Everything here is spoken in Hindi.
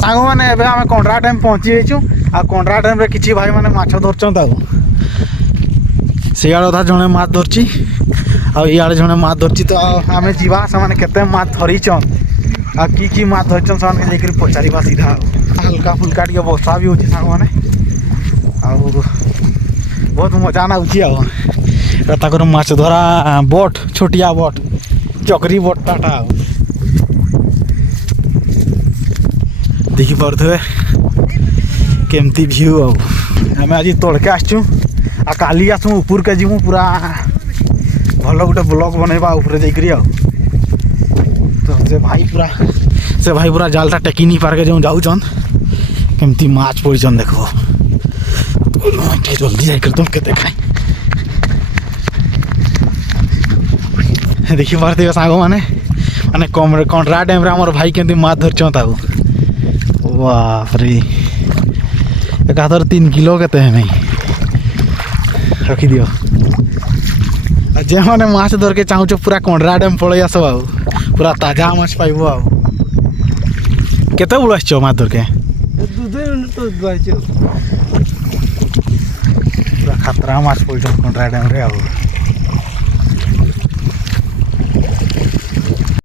सांग मैंने एवं आम कंड्रा डैम पहुँची जाइचु आ कंड्रा डैम किसी भाई मैंने माछ धरछन सियाड़े अधा जड़े माछ धरची आड़े जड़े माछ धरची तो आम जा से केते माछ धरीचन आ कि माछ धरछन से पचारा सीधा हल्का फुल्का टे बसा भी होची सांग मैंने बहुत मजा नाउची आकर माछ धरा बोट छोटिया बोट चकरी बोटाटा देखी पारे केमती व्यू आम आज तड़के आसचु आ काली आसू ऊपर के जीमु पूरा भल गोटे ब्लॉग बनवा ऊपर जाकरी तो से भाई पूरा जालटा टेकी नहीं पार के जो जाऊन केमती माछ पड़न देख जल्दी जाकर तुमके देखाई देखी पारे सांग माने कंड्रा डैम आम भाई केमती माछ धरछन बाप रे एकाधर 3 किलो के नहीं रखी दियो जे मैंने माछ धर के चाहूँ पूरा कंड्रा डैम पलि आस पूरा ताजा माछ पाइब केते बड़ आस माछ धर के पूरा खतरा माछ पड़ कंड्रा डैम रे